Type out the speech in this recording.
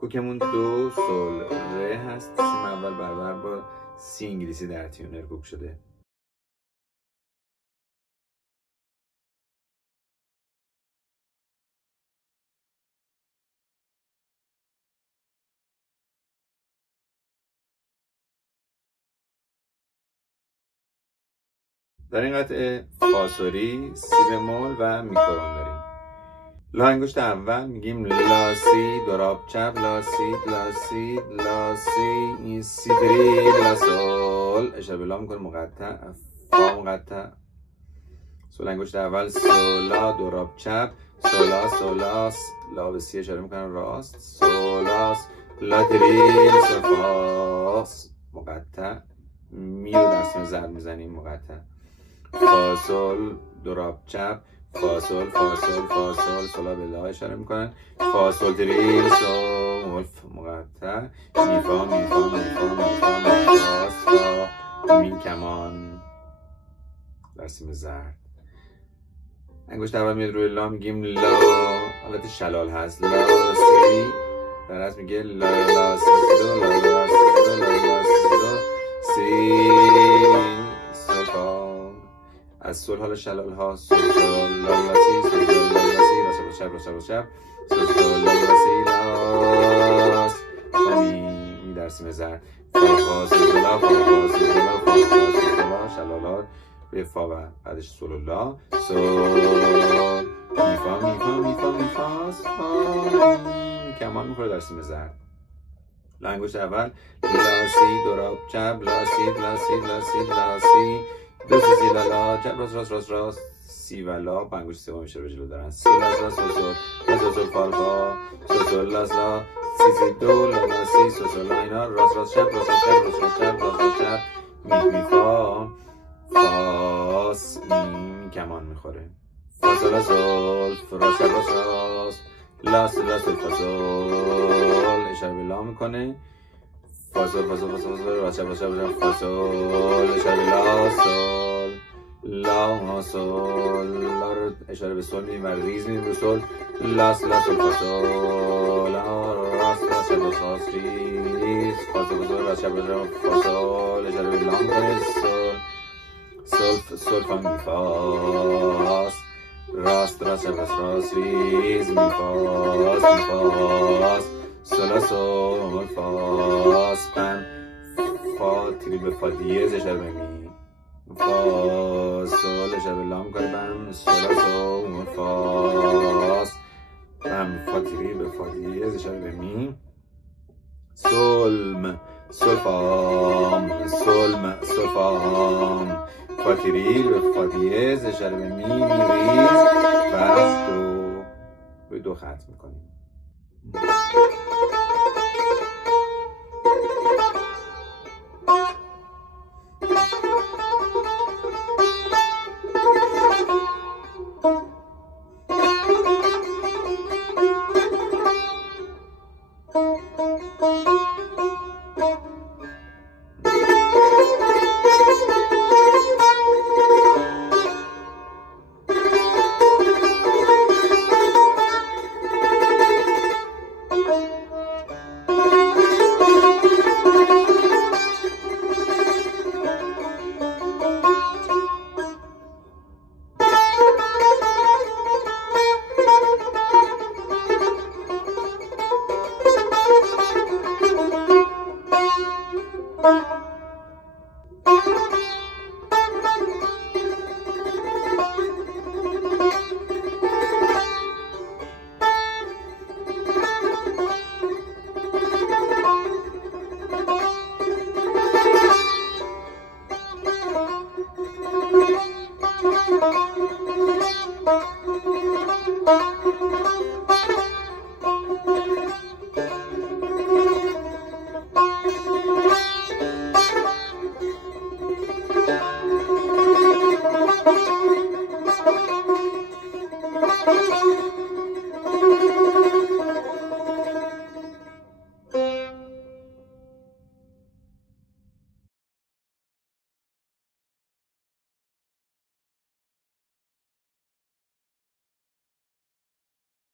کوکمون دو سول ره هست. سیم اول برابر با سی انگلیسی در تیونر کوک شده. در این قطعه فاسوری، سی بمول و میکرون داریم. لا انگشت اول میگیم لا سی دوراب چپ، لا سی لا سی لا سی، این سی دری لا سول، اشاره به لا میکنه مقطع، فا مقطع. سول انگشت اول سولا دوراب چپ، سولا سولاس، لا به سی اشاره میکنه راست، سولاس لا دری سول فاس مقطع. می رو در سیم ضرب میزنیم مقطع. فا سول دوراب چپ، فا سول فا سول فا سول، سولا به لا اشاره میکنن، فا سول دری سول مقطع، می فا می فا می فا می فا می فا فا، می کمان در سیم زرد. انگشت اول میاد روی لا، میگیم لا، حالت شلال هست، لا سی، در از میگه لا لا سی دو لا لا سی دو لا لا سی دو سی سول فا. از سول حال شلال ها، سول سول لا لا سی، سول سول لا لا سی، را شب را شب را شب، سول سول لا لا سی لاس، فا می در سیم زرد، فا فا سول لا فا فا سول لا فا فا سول لا، شلالات به فا و بعدش سول لا، سول می فا می فا می فا می فا فا می کمان میخوره در سیم زرد. لا انگشت اول لا سی دوراب چپ، لا سی لا سی لا سی لا سی دو سی لا لا چپ راست راست راست راست، سی و لا با انگشت سوم میشه رو جلو دارن، سی لا لا سول سول لا سول سول فا فا سول سول لا لا سی سی دو لا لا سی سول سول لا، اینا راست راست چپ راست راست چپ راست راست چپ راست راست چپ، می می فا فاس می کمان میخوره. فا سول سول راست راست راست، لا سول لا سول فا سول، اشاره به لا میکنه، فا سول فا سول فا سول راست راست راست فا سول، اشاره به لا سول لا سول، لا رو اشاره به سول میدیم و ریز میدیم رو سول، لا سول لا سول فا سول، راست راست راست راست ریز، فا سول فا سول راست راست فا سول، اشاره به لا میکنه، سول سول سول فا می فاس، راست راست راست راست ریز، می فاس می فاس، سولا سول فاس، پم فا تری به فا دیز اشاره به می، فا سول اشاره به لا میکنه، بم سولا سول فاس، بم فا تری به فا دیز اشاره به می، سول سول فام سول سول فام، فا تری به فا دیز اشاره به می، می ریز و دو به دو ختم میکنیم.